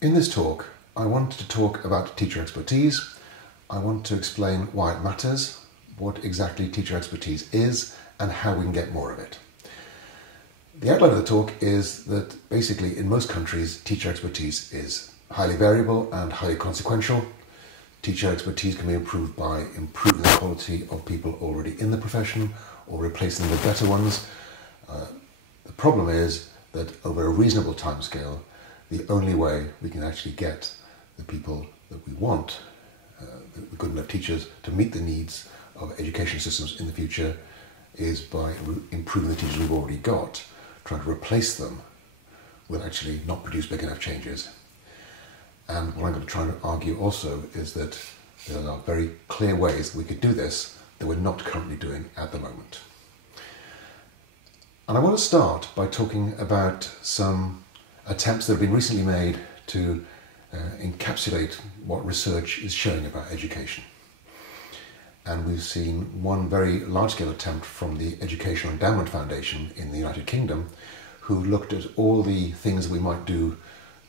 In this talk, I want to talk about teacher expertise. I want to explain why it matters, what exactly teacher expertise is, and how we can get more of it. The outline of the talk is that basically in most countries, teacher expertise is highly variable and highly consequential. Teacher expertise can be improved by improving the quality of people already in the profession or replacing them with better ones. The problem is that over a reasonable timescale, the only way we can actually get the people that we want, the good enough teachers, to meet the needs of education systems in the future is by improving the teachers we've already got. Trying to replace them will actually not produce big enough changes. And what I'm going to try and argue also is that there are very clear ways that we could do this that we're not currently doing at the moment. And I want to start by talking about some attempts that have been recently made to encapsulate what research is showing about education. And we've seen one very large-scale attempt from the Educational Endowment Foundation in the United Kingdom, who looked at all the things we might do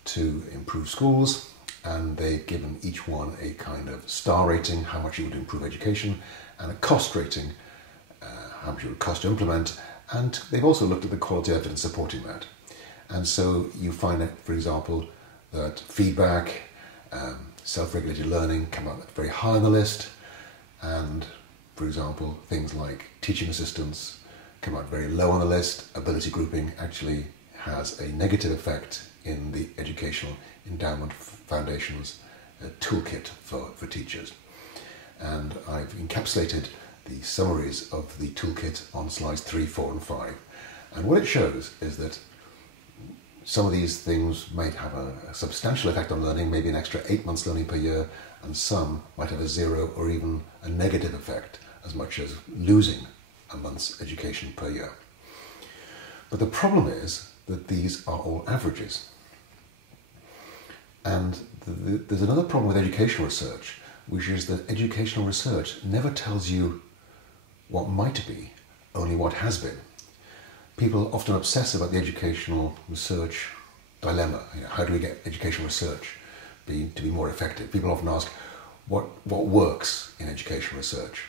to improve schools, and they've given each one a kind of star rating, how much it would improve education, and a cost rating, how much it would cost to implement, and they've also looked at the quality of evidence supporting that. And so you find that, for example, that feedback, self-regulated learning come up very high on the list, and, for example, things like teaching assistants come out very low on the list. Ability grouping actually has a negative effect in the Educational Endowment Foundation's toolkit for teachers. And I've encapsulated the summaries of the toolkit on slides 3, 4 and 5. And what it shows is that some of these things might have a substantial effect on learning, maybe an extra 8 months learning per year, and some might have a 0 or even a negative effect, as much as losing a month's education per year. But the problem is that these are all averages. And there's another problem with educational research, which is that educational research never tells you what might be, only what has been. People often obsess about the educational research dilemma. How do we get educational research to be more effective? People often ask, what works in educational research?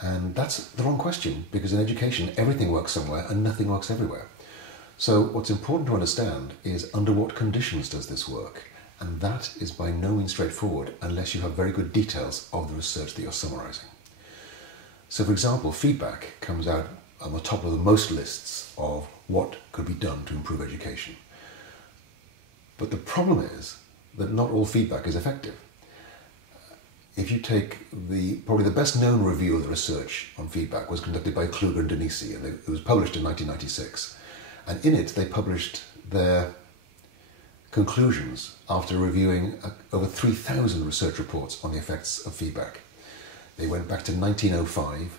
And that's the wrong question, because in education, everything works somewhere and nothing works everywhere. So what's important to understand is under what conditions does this work? And that is by no means straightforward unless you have very good details of the research that you're summarizing. So for example, feedback comes out on the top of the most lists of what could be done to improve education. But the problem is that not all feedback is effective. If you take probably the best known review of the research on feedback was conducted by Kluger and Denisi, and it was published in 1996. And in it, they published their conclusions after reviewing over 3,000 research reports on the effects of feedback. They went back to 1905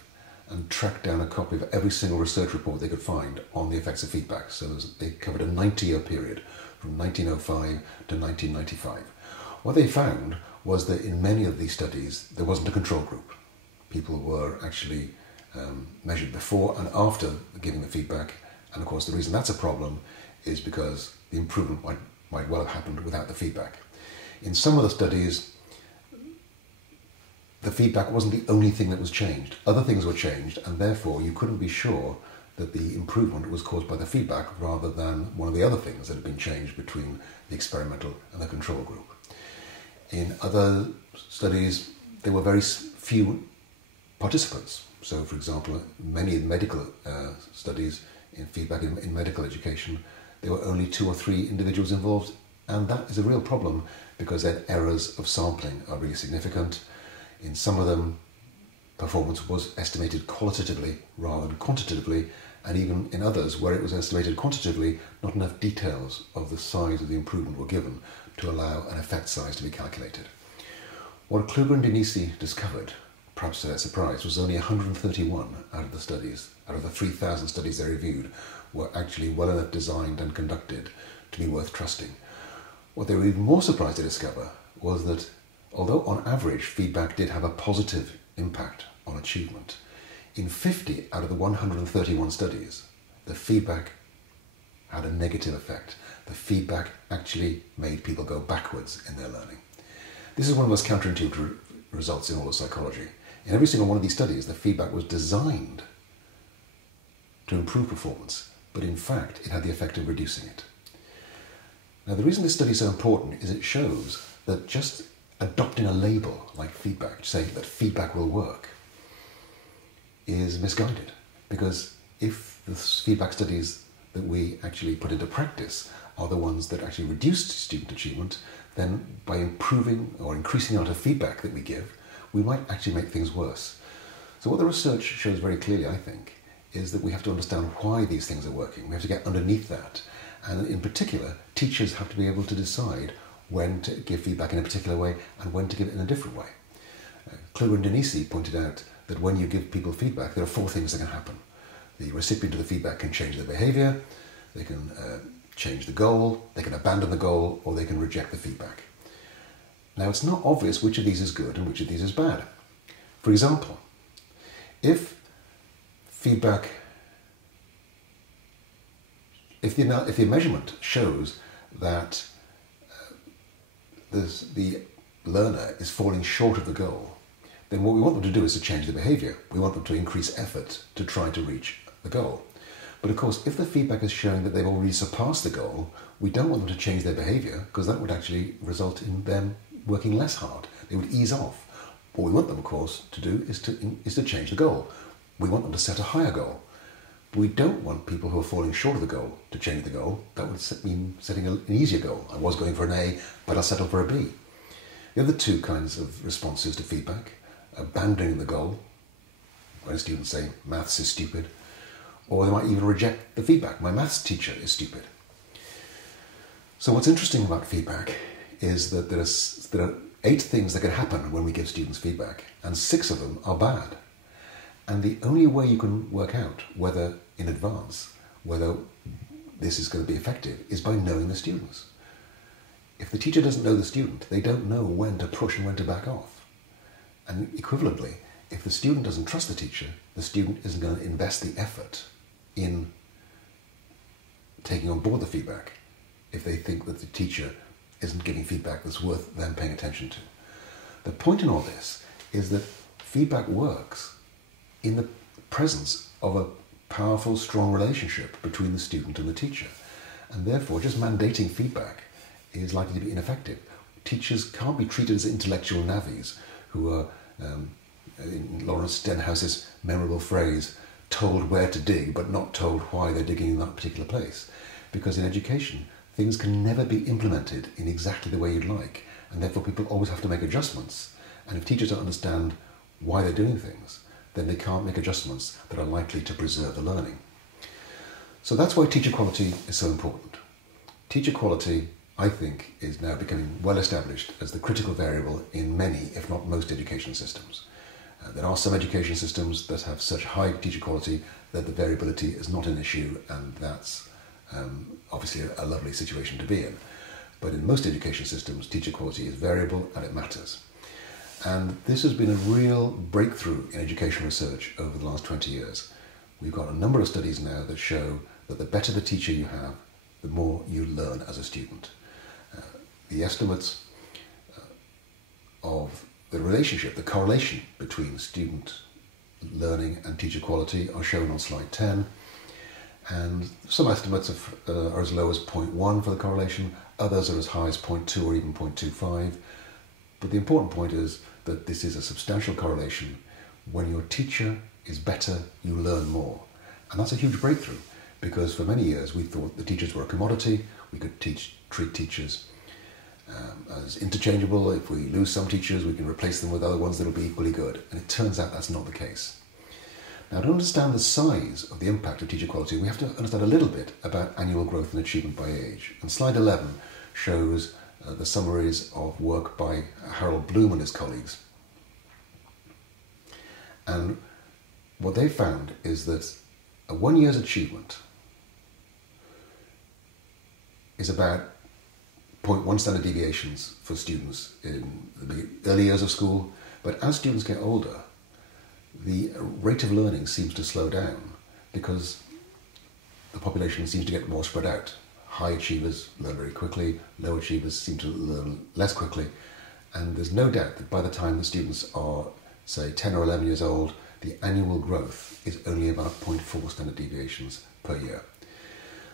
and tracked down a copy of every single research report they could find on the effects of feedback. So they covered a 90-year period from 1905 to 1995. What they found was that in many of these studies, there wasn't a control group. People were actually measured before and after giving the feedback. And of course, the reason that's a problem is because the improvement might well have happened without the feedback. In some of the studies, the feedback wasn't the only thing that was changed. Other things were changed, and therefore you couldn't be sure that the improvement was caused by the feedback rather than one of the other things that had been changed between the experimental and the control group. In other studies, there were very few participants. So, for example, many medical studies in feedback in medical education, there were only 2 or 3 individuals involved, and that is a real problem because then errors of sampling are really significant. In some of them, performance was estimated qualitatively rather than quantitatively, and even in others where it was estimated quantitatively, not enough details of the size of the improvement were given to allow an effect size to be calculated. What Kluger and Denisi discovered, perhaps to their surprise, was only 131 out of the studies, out of the 3,000 studies they reviewed, were actually well enough designed and conducted to be worth trusting. What they were even more surprised to discover was that although on average feedback did have a positive impact on achievement, in 50 out of the 131 studies, the feedback had a negative effect. The feedback actually made people go backwards in their learning. This is one of the most counterintuitive results in all of psychology. In every single one of these studies, the feedback was designed to improve performance, but in fact, it had the effect of reducing it. Now, the reason this study is so important is it shows that just adopting a label like feedback, saying that feedback will work, is misguided. Because if the feedback studies that we actually put into practice are the ones that actually reduce student achievement, then by improving or increasing the amount of feedback that we give, we might actually make things worse. So what the research shows very clearly, I think, is that we have to understand why these things are working. We have to get underneath that. And in particular, teachers have to be able to decide when to give feedback in a particular way and when to give it in a different way. Kluwer and Denisi pointed out that when you give people feedback, there are 4 things that can happen. The recipient of the feedback can change their behaviour, they can change the goal, they can abandon the goal, or they can reject the feedback. Now, it's not obvious which of these is good and which of these is bad. For example, if feedback, if the measurement shows that the learner is falling short of the goal, then what we want them to do is to change the behaviour. We want them to increase effort to try to reach the goal. But of course, if the feedback is showing that they've already surpassed the goal, we don't want them to change their behaviour, because that would actually result in them working less hard. They would ease off. What we want them, of course, to do is to change the goal. We want them to set a higher goal. We don't want people who are falling short of the goal to change the goal. That would mean setting an easier goal. I was going for an A, but I'll settle for a B. The other 2 kinds of responses to feedback: abandoning the goal, when students say maths is stupid, or they might even reject the feedback. My maths teacher is stupid. So what's interesting about feedback is that there are 8 things that can happen when we give students feedback, and 6 of them are bad. And the only way you can work out whether, in advance, whether this is going to be effective is by knowing the students. If the teacher doesn't know the student, they don't know when to push and when to back off. And equivalently, if the student doesn't trust the teacher, the student isn't going to invest the effort in taking on board the feedback if they think that the teacher isn't giving feedback that's worth them paying attention to. The point in all this is that feedback works in the presence of a powerful, strong relationship between the student and the teacher. And therefore, just mandating feedback is likely to be ineffective. Teachers can't be treated as intellectual navvies who are, in Lawrence Stenhouse's memorable phrase, told where to dig, but not told why they're digging in that particular place. Because in education, things can never be implemented in exactly the way you'd like, and therefore people always have to make adjustments. And if teachers don't understand why they're doing things, then they can't make adjustments that are likely to preserve the learning. So that's why teacher quality is so important. Teacher quality, I think, is now becoming well established as the critical variable in many, if not most, education systems. There are some education systems that have such high teacher quality that the variability is not an issue, and that's obviously a lovely situation to be in. But in most education systems, teacher quality is variable and it matters. And this has been a real breakthrough in education research over the last 20 years. We've got a number of studies now that show that the better the teacher you have, the more you learn as a student. The estimates of the relationship, the correlation between student learning and teacher quality are shown on slide 10. And some estimates are as low as 0.1 for the correlation, others are as high as 0.2 or even 0.25. But the important point is that this is a substantial correlation. When your teacher is better, you learn more. And that's a huge breakthrough, because for many years we thought the teachers were a commodity. We could treat teachers as interchangeable. If we lose some teachers, we can replace them with other ones that will be equally good. And it turns out that's not the case. Now, to understand the size of the impact of teacher quality, we have to understand a little bit about annual growth and achievement by age. And slide 11 shows the summaries of work by Harold Bloom and his colleagues. And what they found is that a 1 year's achievement is about 0.1 standard deviations for students in the early years of school. But as students get older, the rate of learning seems to slow down, because the population seems to get more spread out. High achievers learn very quickly, low achievers seem to learn less quickly, and there's no doubt that by the time the students are, say, 10 or 11 years old, the annual growth is only about 0.4 standard deviations per year.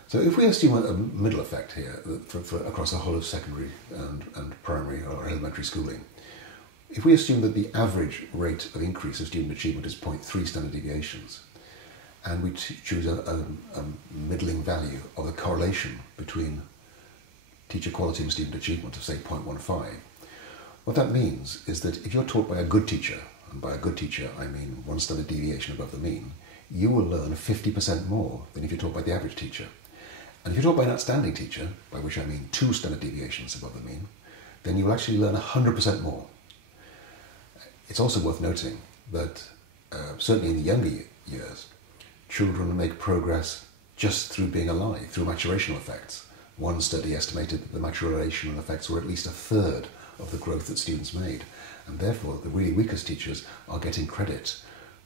So if we assume a middle effect here for across the whole of secondary and primary or elementary schooling, if we assume that the average rate of increase of student achievement is 0.3 standard deviations, and we choose a middling value of the correlation between teacher quality and student achievement of, say, 0.15, what that means is that if you're taught by a good teacher, and by a good teacher I mean 1 standard deviation above the mean, you will learn 50% more than if you're taught by the average teacher. And if you're taught by an outstanding teacher, by which I mean 2 standard deviations above the mean, then you will actually learn 100% more. It's also worth noting that certainly in the younger years, children make progress just through being alive, through maturational effects. One study estimated that the maturational effects were at least 1/3 of the growth that students made, and therefore the really weakest teachers are getting credit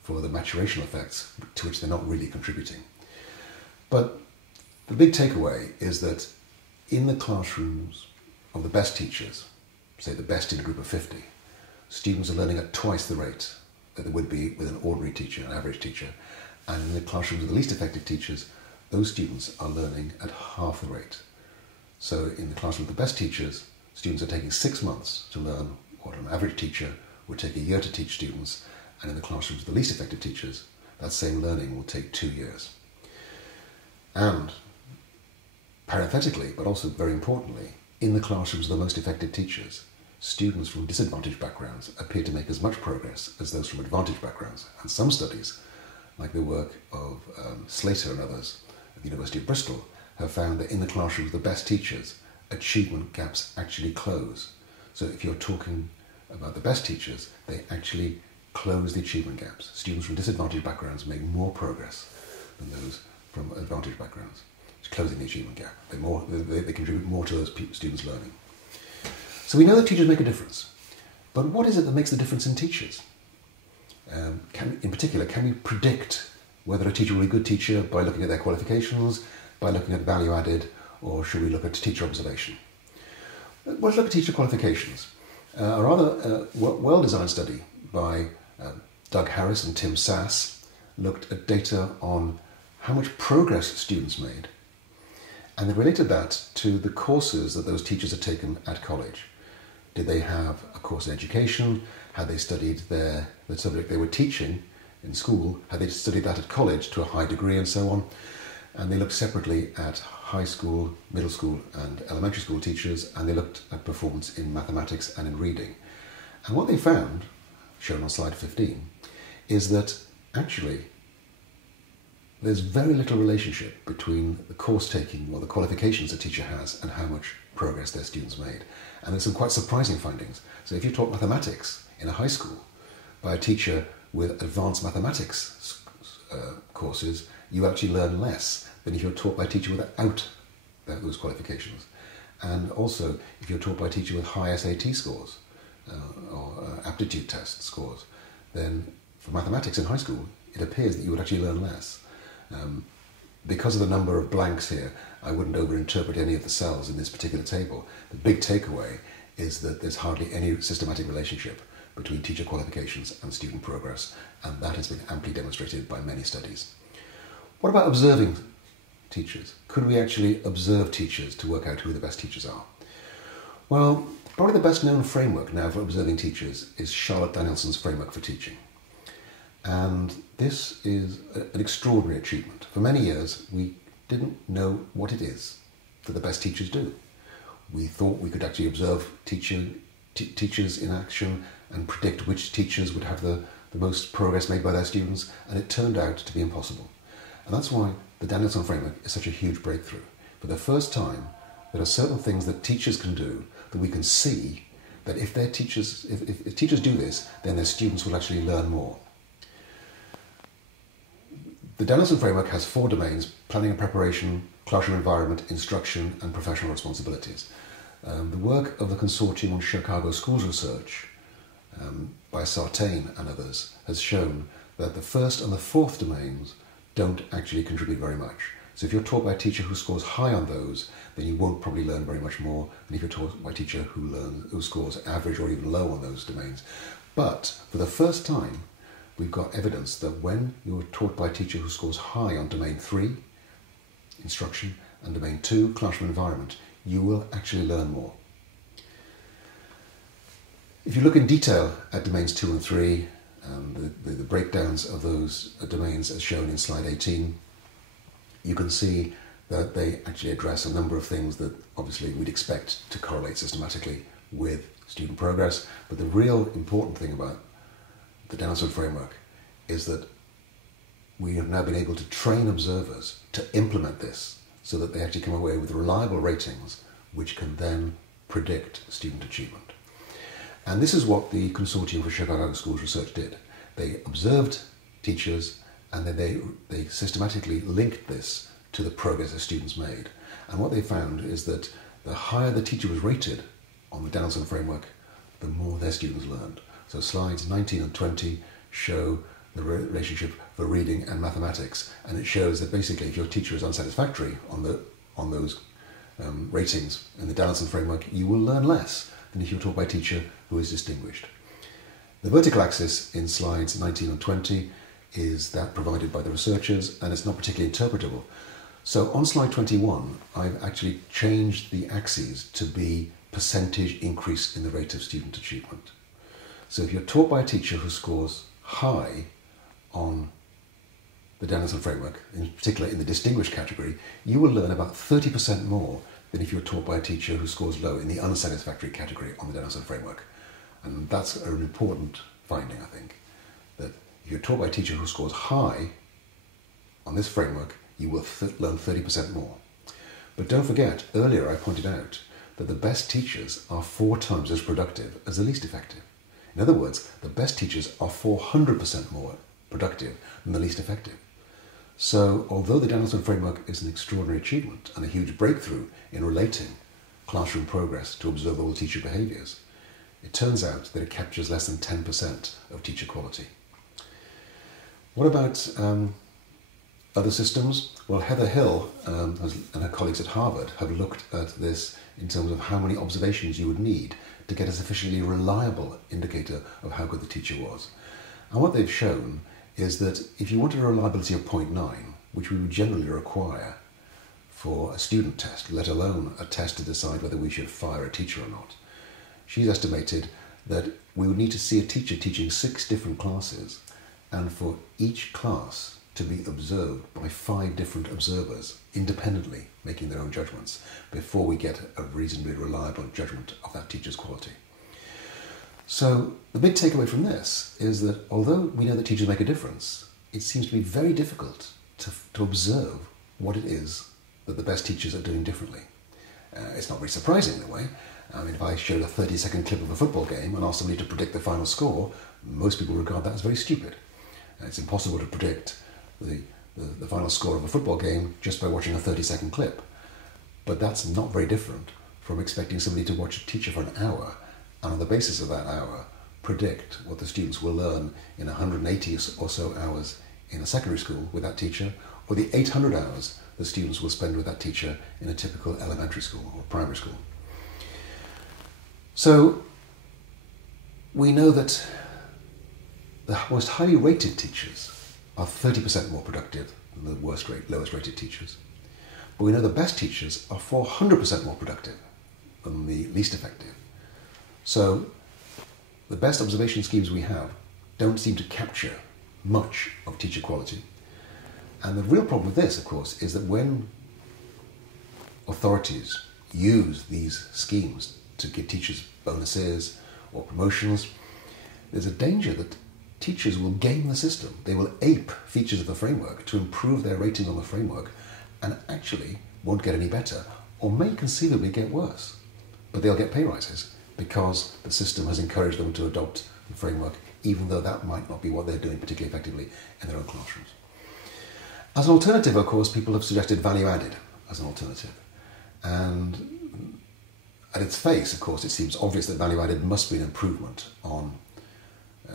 for the maturational effects to which they're not really contributing. But the big takeaway is that in the classrooms of the best teachers, say the best in a group of 50, students are learning at twice the rate that they would be with an ordinary teacher, an average teacher, and in the classrooms of the least effective teachers, those students are learning at half the rate. So in the classroom of the best teachers, students are taking 6 months to learn what an average teacher would take a year to teach students, and in the classrooms of the least effective teachers, that same learning will take 2 years. And parenthetically, but also very importantly, in the classrooms of the most effective teachers, students from disadvantaged backgrounds appear to make as much progress as those from advantaged backgrounds. And some studies, like the work of Slater and others at the University of Bristol, have found that in the classrooms of the best teachers, achievement gaps actually close. So if you're talking about the best teachers, they actually close the achievement gaps. Students from disadvantaged backgrounds make more progress than those from advantaged backgrounds. It's closing the achievement gap. They contribute more to those students' learning. So we know that teachers make a difference. But what is it that makes the difference in teachers? In particular, can we predict whether a teacher will be a good teacher by looking at their qualifications, by looking at value added, or should we look at teacher observation? Well, let's look at teacher qualifications. A rather well-designed study by Doug Harris and Tim Sass looked at data on how much progress students made, and they related that to the courses that those teachers had taken at college. Did they have a course in education? Had they studied the subject they were teaching in school? Had they studied that at college to a high degree, and so on? And they looked separately at high school, middle school and elementary school teachers, and they looked at performance in mathematics and in reading. And what they found, shown on slide 15, is that actually there's very little relationship between the course taking or the qualifications a teacher has and how much progress their students made. And there's some quite surprising findings. So if you taught mathematics in a high school by a teacher with advanced mathematics courses, you actually learn less than if you're taught by a teacher without those qualifications. And also, if you're taught by a teacher with high SAT scores or aptitude test scores, then for mathematics in high school, it appears that you would actually learn less. Because of the number of blanks here, I wouldn't overinterpret any of the cells in this particular table. The big takeaway is that there's hardly any systematic relationship between teacher qualifications and student progress, and that has been amply demonstrated by many studies. What about observing teachers? Could we actually observe teachers to work out who the best teachers are? Well, probably the best known framework now for observing teachers is Charlotte Danielson's Framework for Teaching. And this is an extraordinary achievement. For many years, we didn't know what it is that the best teachers do. We thought we could actually observe teachers in action and predict which teachers would have the most progress made by their students, and it turned out to be impossible. And that's why the Danielson Framework is such a huge breakthrough. For the first time, there are certain things that teachers can do that we can see that if teachers do this, then their students will actually learn more. The Danielson Framework has 4 domains: planning and preparation, classroom environment, instruction, and professional responsibilities. The work of the Consortium on Chicago Schools Research by Sartain and others has shown that the first and the fourth domains don't actually contribute very much. So if you're taught by a teacher who scores high on those, then you won't probably learn very much more than if you're taught by a teacher who scores average or even low on those domains. But for the first time, we've got evidence that when you're taught by a teacher who scores high on domain 3, instruction, and domain 2, classroom environment, you will actually learn more. If you look in detail at domains 2 and 3, the breakdowns of those domains as shown in slide 18, you can see that they actually address a number of things that obviously we'd expect to correlate systematically with student progress. But the real important thing about the Danielson framework is that we have now been able to train observers to implement this so that they actually come away with reliable ratings which can then predict student achievement. And this is what the Consortium for Chicago Schools Research did. They observed teachers and then they systematically linked this to the progress that students made. And what they found is that the higher the teacher was rated on the Danielson framework, the more their students learned. So slides 19 and 20 show the relationship for reading and mathematics, and it shows that basically if your teacher is unsatisfactory on those ratings in the Danielson framework, you will learn less than if you're taught by a teacher who is distinguished. The vertical axis in slides 19 and 20 is that provided by the researchers, and it's not particularly interpretable. So on slide 21, I've actually changed the axes to be percentage increase in the rate of student achievement. So if you're taught by a teacher who scores high on the Danielson framework, in particular in the distinguished category, you will learn about 30% more than if you're taught by a teacher who scores low in the unsatisfactory category on the Danielson framework. And that's an important finding, I think, that if you're taught by a teacher who scores high on this framework, you will learn 30% more. But don't forget, earlier I pointed out that the best teachers are 4 times as productive as the least effective. In other words, the best teachers are 400% more productive than the least effective. So although the Danielson framework is an extraordinary achievement and a huge breakthrough in relating classroom progress to observable teacher behaviours, it turns out that it captures less than 10% of teacher quality. What about other systems? Well, Heather Hill and her colleagues at Harvard have looked at this in terms of how many observations you would need to get a sufficiently reliable indicator of how good the teacher was. And what they've shown is that if you wanted a reliability of 0.9, which we would generally require for a student test, let alone a test to decide whether we should fire a teacher or not, she's estimated that we would need to see a teacher teaching 6 different classes, and for each class to be observed by 5 different observers independently making their own judgments before we get a reasonably reliable judgment of that teacher's quality. So the big takeaway from this is that although we know that teachers make a difference, it seems to be very difficult to observe what it is that the best teachers are doing differently. It's not very surprising in a way. I mean, if I showed a 30-second clip of a football game and asked somebody to predict the final score, most people regard that as very stupid. It's impossible to predict the final score of a football game just by watching a 30-second clip. But that's not very different from expecting somebody to watch a teacher for an hour and on the basis of that hour predict what the students will learn in 180 or so hours in a secondary school with that teacher, or the 800 hours the students will spend with that teacher in a typical elementary school or primary school. So we know that the most highly rated teachers are 30% more productive than the lowest rated teachers. But we know the best teachers are 400% more productive than the least effective. So the best observation schemes we have don't seem to capture much of teacher quality. And the real problem with this, of course, is that when authorities use these schemes to give teachers bonuses or promotions, there's a danger that teachers will game the system. They will ape features of the framework to improve their ratings on the framework and actually won't get any better, or may conceivably get worse. But they'll get pay rises because the system has encouraged them to adopt the framework, even though that might not be what they're doing particularly effectively in their own classrooms. As an alternative, of course, people have suggested value added as an alternative. And at its face, of course, it seems obvious that value added must be an improvement on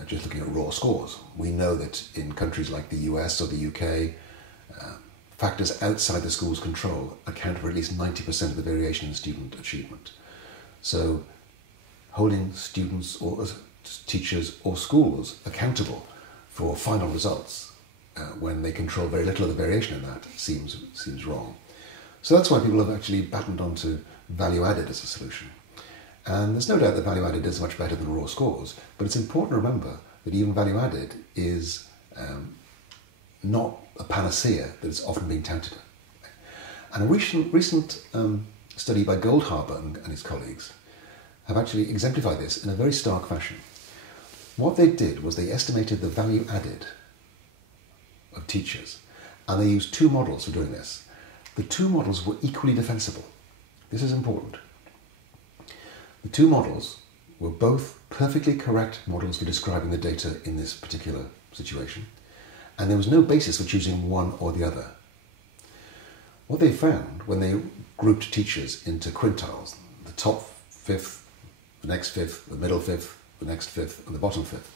just looking at raw scores. We know that in countries like the US or the UK, factors outside the school's control account for at least 90% of the variation in student achievement. So holding students or teachers or schools accountable for final results when they control very little of the variation in that seems wrong. So that's why people have actually battened onto value added as a solution. And there's no doubt that value added is much better than raw scores, but it's important to remember that even value added is not a panacea that is often being touted. And a recent study by Goldhaber and his colleagues have actually exemplified this in a very stark fashion. What they did was they estimated the value added of teachers, and they used two models for doing this. The two models were equally defensible. This is important. The two models were both perfectly correct models for describing the data in this particular situation, and there was no basis for choosing one or the other. What they found when they grouped teachers into quintiles, the top fifth, the next fifth, the middle fifth, the next fifth, and the bottom fifth,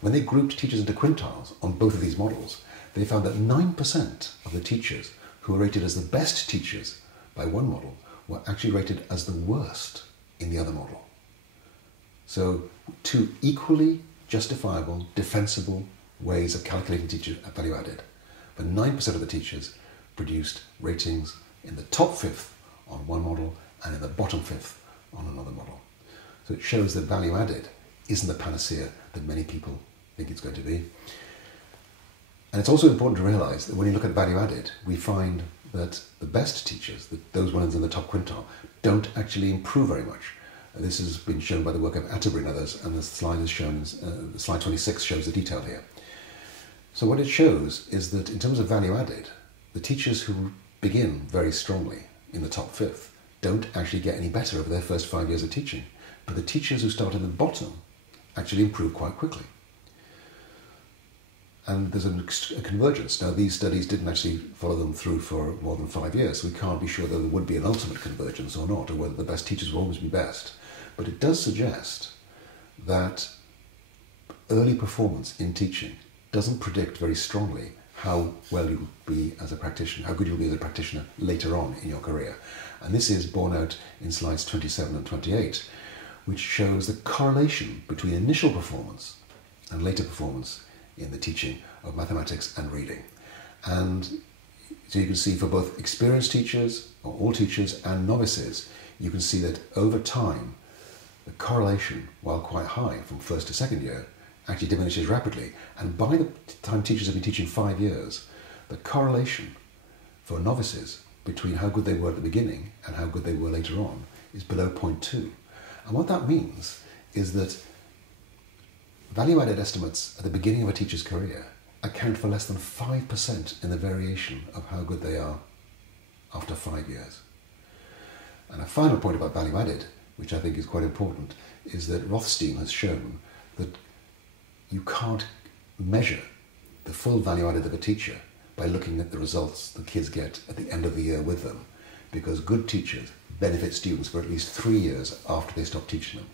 when they grouped teachers into quintiles on both of these models, they found that 9% of the teachers who were rated as the best teachers by one model were actually rated as the worst in the other model. So two equally justifiable, defensible ways of calculating teacher value added. But 9% of the teachers produced ratings in the top fifth on one model and in the bottom fifth on another model. So it shows that value added isn't the panacea that many people think it's going to be. And it's also important to realise that when you look at value added, we find that the best teachers, those ones in the top quintile, don't actually improve very much. This has been shown by the work of Atterbury and others, and the slide is shown, slide 26 shows the detail here. So what it shows is that in terms of value added, the teachers who begin very strongly in the top fifth don't actually get any better over their first 5 years of teaching, but the teachers who start in the bottom actually improve quite quickly. And there's a convergence. Now, these studies didn't actually follow them through for more than 5 years, so we can't be sure that there would be an ultimate convergence or not, or whether the best teachers will always be best. But it does suggest that early performance in teaching doesn't predict very strongly how well you'll be as a practitioner, how good you'll be as a practitioner later on in your career. And this is borne out in slides 27 and 28, which shows the correlation between initial performance and later performance in the teaching of mathematics and reading. And so you can see for both experienced teachers, or all teachers, and novices, you can see that over time, the correlation, while quite high from first to second year, actually diminishes rapidly. And by the time teachers have been teaching 5 years, the correlation for novices between how good they were at the beginning and how good they were later on is below 0.2. And what that means is that value-added estimates at the beginning of a teacher's career account for less than 5% in the variation of how good they are after 5 years. And a final point about value-added, which I think is quite important, is that Rothstein has shown that you can't measure the full value added of a teacher by looking at the results the kids get at the end of the year with them, because good teachers benefit students for at least 3 years after they stop teaching them.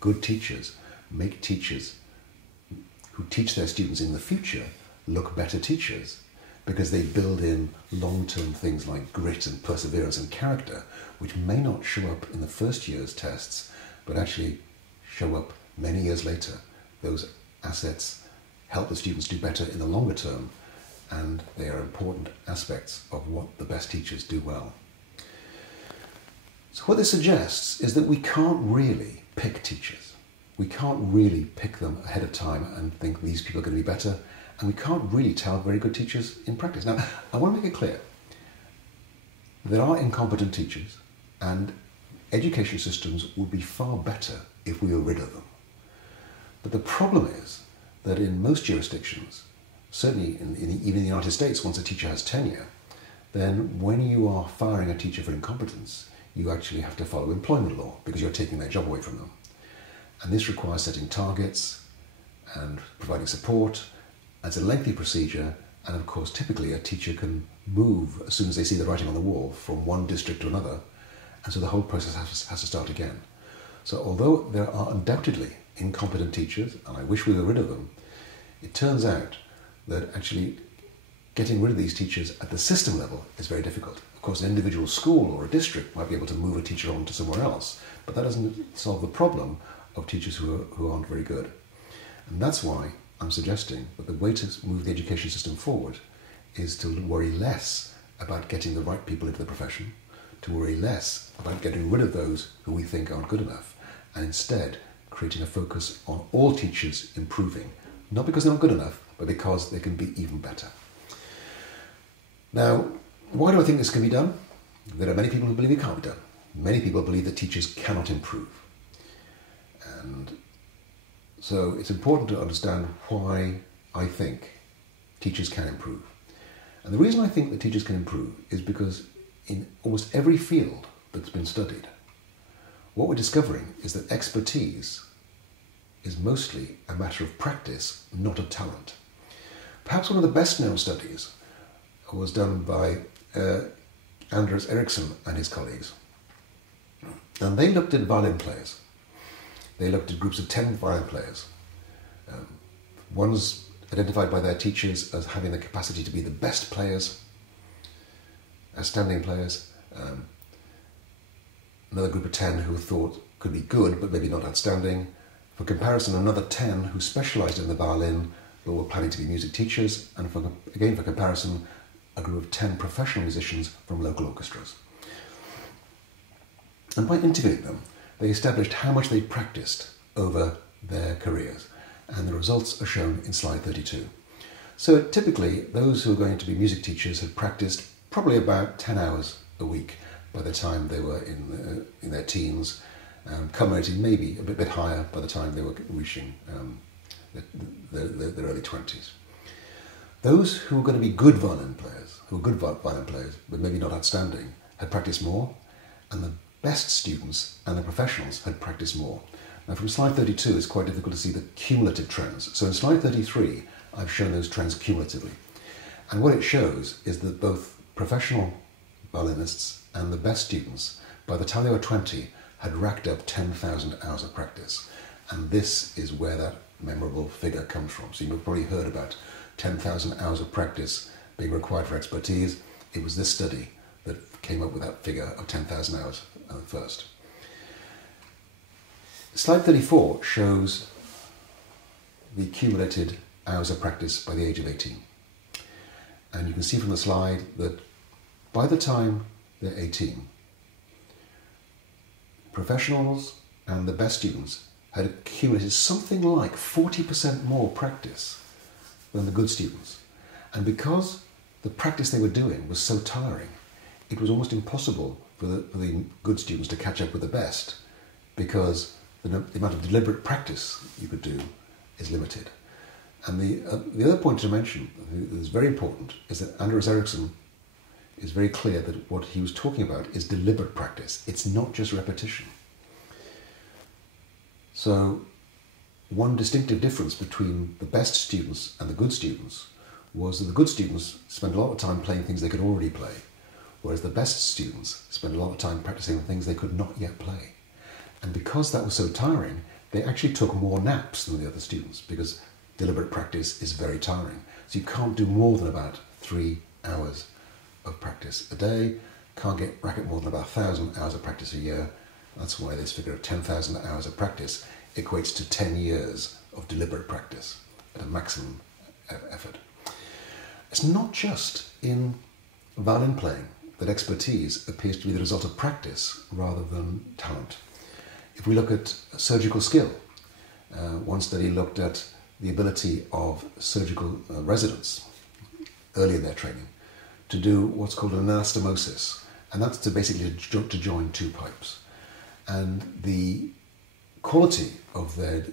Good teachers make teachers who teach their students in the future look better teachers, because they build in long-term things like grit and perseverance and character, which may not show up in the first year's tests, but actually show up many years later. Those assets help the students do better in the longer term, and they are important aspects of what the best teachers do well. So what this suggests is that we can't really pick teachers. We can't really pick them ahead of time and think these people are going to be better, and we can't really tell very good teachers in practice. Now, I want to make it clear, there are incompetent teachers, and education systems would be far better if we were rid of them. But the problem is that in most jurisdictions, certainly even in the United States, once a teacher has tenure, then when you are firing a teacher for incompetence, you actually have to follow employment law because you're taking their job away from them. And this requires setting targets and providing support. It's a lengthy procedure, and of course typically a teacher can move as soon as they see the writing on the wall from one district to another, and so the whole process has to start again. So although there are undoubtedly incompetent teachers, and I wish we were rid of them, it turns out that actually getting rid of these teachers at the system level is very difficult. Of course, an individual school or a district might be able to move a teacher on to somewhere else, but that doesn't solve the problem of teachers who aren't very good. And that's why I'm suggesting that the way to move the education system forward is to worry less about getting the right people into the profession, to worry less about getting rid of those who we think aren't good enough, and instead creating a focus on all teachers improving, not because they're not good enough, but because they can be even better. Now, why do I think this can be done? There are many people who believe it can't be done. Many people believe that teachers cannot improve. And so it's important to understand why I think teachers can improve. And the reason I think that teachers can improve is because in almost every field that's been studied, what we're discovering is that expertise is mostly a matter of practice, not of talent. Perhaps one of the best known studies was done by Anders Ericsson and his colleagues. And they looked at violin players. They looked at groups of 10 violin players. One's identified by their teachers as having the capacity to be the best players, outstanding players. Another group of 10 who thought could be good, but maybe not outstanding. For comparison, another 10 who specialised in the violin, but were planning to be music teachers. And for comparison, a group of 10 professional musicians from local orchestras. And by interviewing them, they established how much they practiced over their careers. And the results are shown in slide 32. So typically, those who are going to be music teachers had practiced probably about 10 hours a week by the time they were in their teens, culminating maybe a bit higher by the time they were reaching their early 20s. Those who were going to be good violin players, but maybe not outstanding, had practiced more, and the best students and the professionals had practiced more. Now from slide 32 it's quite difficult to see the cumulative trends. So in slide 33 I've shown those trends cumulatively. And what it shows is that both professional violinists and the best students, by the time they were 20, had racked up 10,000 hours of practice. And this is where that memorable figure comes from. So you've probably heard about 10,000 hours of practice being required for expertise. It was this study that came up with that figure of 10,000 hours first. Slide 34 shows the accumulated hours of practice by the age of 18. And you can see from the slide that by the time they're 18, professionals and the best students had accumulated something like 40% more practice than the good students. And because the practice they were doing was so tiring, it was almost impossible for the good students to catch up with the best, because the amount of deliberate practice you could do is limited. And the other point to mention that is very important is that Anders Ericsson is very clear that what he was talking about is deliberate practice. It's not just repetition. So one distinctive difference between the best students and the good students was that the good students spent a lot of time playing things they could already play, whereas the best students spent a lot of time practicing things they could not yet play. And because that was so tiring, they actually took more naps than the other students, because deliberate practice is very tiring. So you can't do more than about 3 hours of practice a day, can't rack up more than about 1,000 hours of practice a year. That's why this figure of 10,000 hours of practice equates to 10 years of deliberate practice at a maximum effort. It's not just in violin playing that expertise appears to be the result of practice rather than talent. If we look at surgical skill, one study looked at the ability of surgical residents early in their training to do what's called an anastomosis, and that's to basically to join two pipes. And the quality of their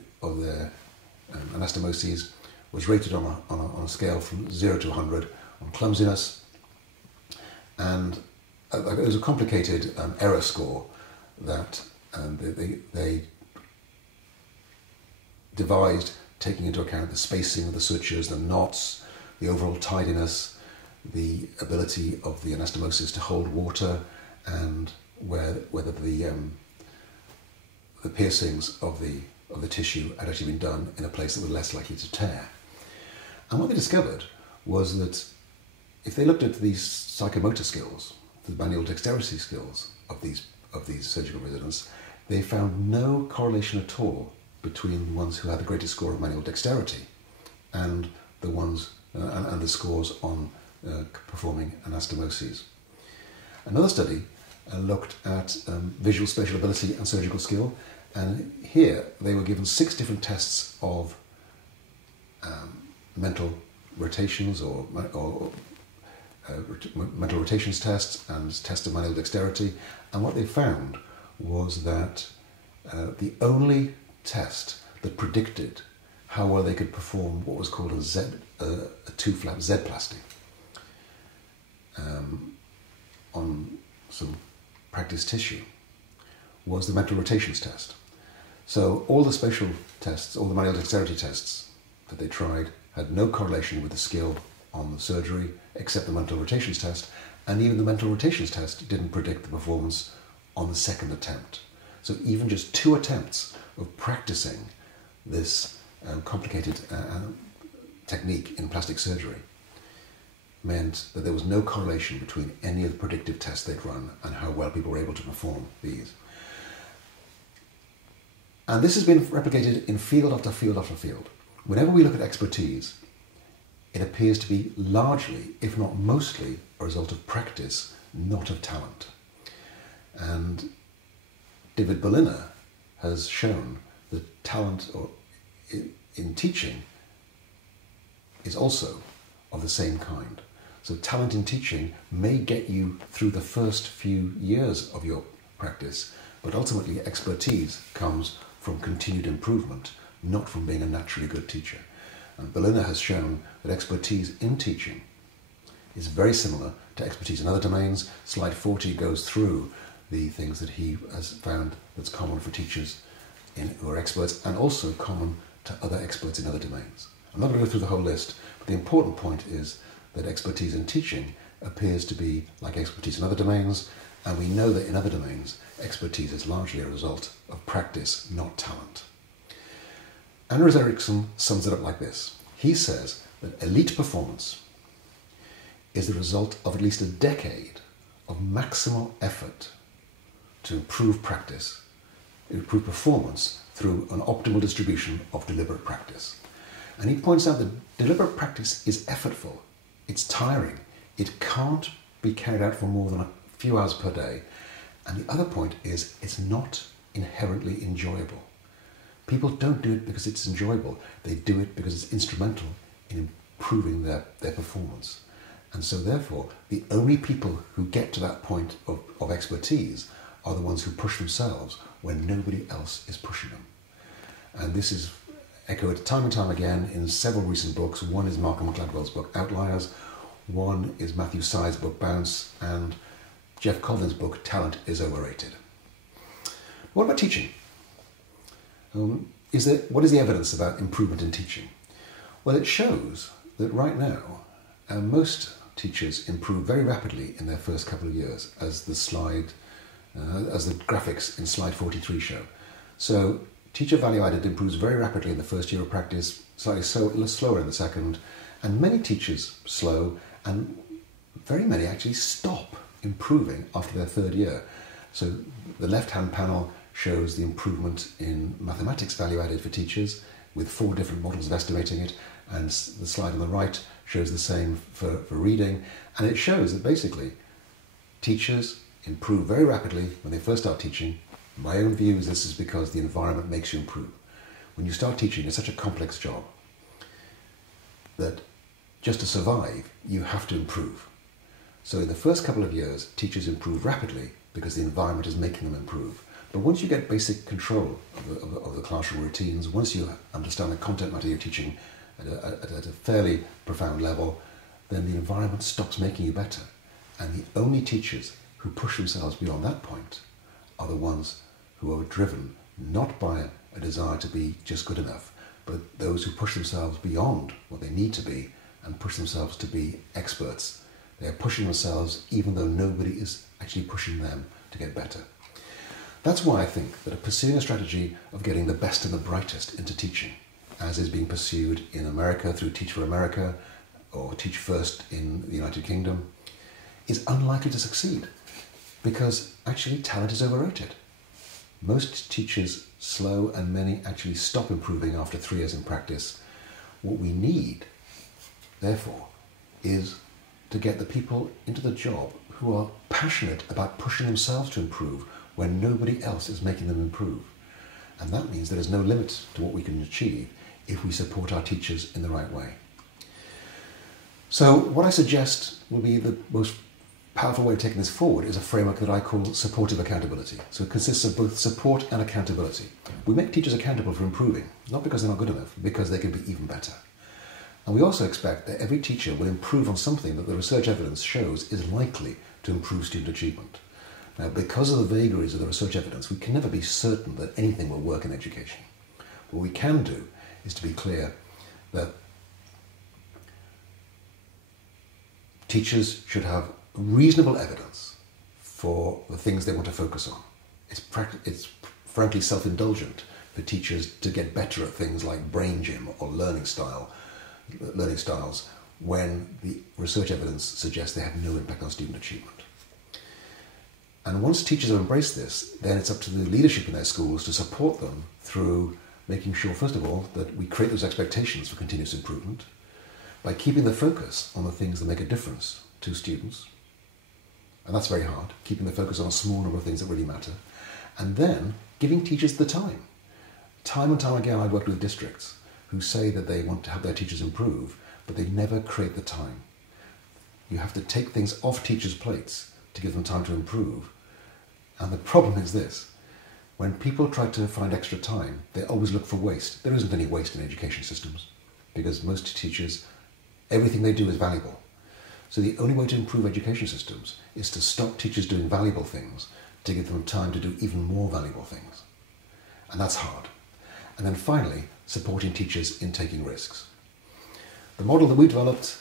anastomoses was rated on a scale from 0 to 100 on clumsiness, and it was a complicated error score that they devised, taking into account the spacing of the sutures, the knots, the overall tidiness, the ability of the anastomosis to hold water, and whether the piercings of the tissue had actually been done in a place that was less likely to tear. And what they discovered was that if they looked at these psychomotor skills, the manual dexterity skills of these surgical residents, they found no correlation at all between the ones who had the greatest score of manual dexterity and the ones and the scores on performing anastomoses. Another study looked at visual spatial ability and surgical skill, and here they were given 6 different tests of mental rotations or mental rotations tests and tests of manual dexterity, and what they found was that the only test that predicted how well they could perform what was called a two-flap Z-plasty on some practice tissue was the mental rotations test. So all the spatial tests, all the manual dexterity tests that they tried had no correlation with the skill on the surgery except the mental rotations test, and even the mental rotations test didn't predict the performance on the second attempt. So even just 2 attempts of practicing this complicated technique in plastic surgery meant that there was no correlation between any of the predictive tests they'd run and how well people were able to perform these. And this has been replicated in field after field after field. Whenever we look at expertise, it appears to be largely, if not mostly, a result of practice, not of talent. And David Berliner has shown that talent in teaching is also of the same kind. So talent in teaching may get you through the first few years of your practice, but ultimately expertise comes from continued improvement, not from being a naturally good teacher. And Berliner has shown that expertise in teaching is very similar to expertise in other domains. Slide 40 goes through the things that he has found that's common for teachers who are experts, and also common to other experts in other domains. I'm not going to go through the whole list, but the important point is that expertise in teaching appears to be like expertise in other domains, and we know that in other domains, expertise is largely a result of practice, not talent. Anders Ericsson sums it up like this. He says that elite performance is the result of at least a decade of maximal effort to improve practice, improve performance through an optimal distribution of deliberate practice. And he points out that deliberate practice is effortful, it's tiring, it can't be carried out for more than a few hours per day. And the other point is it's not inherently enjoyable. People don't do it because it's enjoyable, they do it because it's instrumental in improving their performance. And so therefore, the only people who get to that point of expertise are the ones who push themselves when nobody else is pushing them. And this is echoed time and time again in several recent books. One is Malcolm Gladwell's book Outliers, one is Matthew Syed's book Bounce, and Jeff Colvin's book Talent is Overrated. What about teaching? What is the evidence about improvement in teaching? Well, it shows that right now most teachers improve very rapidly in their first couple of years, as the graphics in slide 43 show. So teacher value added improves very rapidly in the first year of practice, slightly slower in the second, and many teachers slow, and very many actually stop improving after their third year. So the left-hand panel shows the improvement in mathematics value added for teachers with 4 different models of estimating it, and the slide on the right shows the same for reading, and it shows that basically teachers improve very rapidly when they first start teaching. My own view is this is because the environment makes you improve. When you start teaching, it's such a complex job that just to survive, you have to improve. So in the first couple of years, teachers improve rapidly because the environment is making them improve. But once you get basic control of the classroom routines, once you understand the content matter you're teaching at a fairly profound level, then the environment stops making you better. And the only teachers who push themselves beyond that point are the ones who are driven not by a desire to be just good enough, but those who push themselves beyond what they need to be and push themselves to be experts. They are pushing themselves even though nobody is actually pushing them to get better. That's why I think that pursuing a strategy of getting the best and the brightest into teaching, as is being pursued in America through Teach for America, or teach first in the United Kingdom is unlikely to succeed, because actually talent is overrated. Most teachers slow, and many actually stop improving after 3 years in practice. What we need, therefore, is to get the people into the job who are passionate about pushing themselves to improve when nobody else is making them improve. And that means there is no limit to what we can achieve if we support our teachers in the right way. So what I suggest will be the most powerful way of taking this forward is a framework that I call supportive accountability. So it consists of both support and accountability. We make teachers accountable for improving, not because they're not good enough, because they can be even better. And we also expect that every teacher will improve on something that the research evidence shows is likely to improve student achievement. Now, because of the vagaries of the research evidence, we can never be certain that anything will work in education. What we can do is to be clear that teachers should have reasonable evidence for the things they want to focus on. It's frankly self-indulgent for teachers to get better at things like brain gym or learning styles when the research evidence suggests they have no impact on student achievement. And once teachers have embraced this, then it's up to the leadership in their schools to support them through making sure, first of all, that we create those expectations for continuous improvement by keeping the focus on the things that make a difference to students. And that's very hard, keeping the focus on a small number of things that really matter. And then giving teachers the time. Time and time again, I've worked with districts who say that they want to have their teachers improve, but they never create the time. You have to take things off teachers' plates to give them time to improve. And the problem is this: when people try to find extra time, they always look for waste. There isn't any waste in education systems, because most teachers, everything they do is valuable. So the only way to improve education systems is to stop teachers doing valuable things, to give them time to do even more valuable things. And that's hard. And then finally, supporting teachers in taking risks. The model that we developed,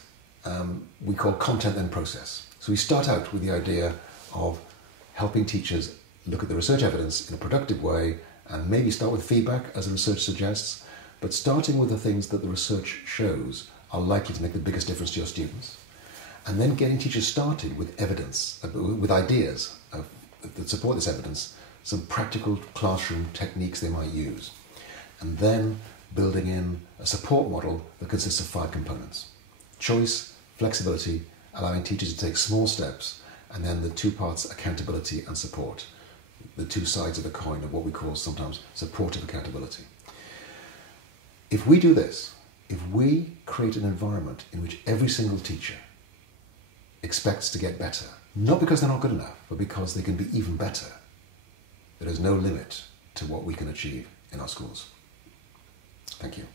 we call content then process. So we start out with the idea of helping teachers look at the research evidence in a productive way, and maybe start with feedback, as the research suggests, but starting with the things that the research shows are likely to make the biggest difference to your students. And then getting teachers started with evidence, with ideas that support this evidence, some practical classroom techniques they might use. And then building in a support model that consists of 5 components: choice, flexibility, allowing teachers to take small steps, and then the 2 parts, accountability and support, the 2 sides of the coin of what we call sometimes supportive accountability. If we do this, if we create an environment in which every single teacher expects to get better, not because they're not good enough, but because they can be even better, there is no limit to what we can achieve in our schools. Thank you.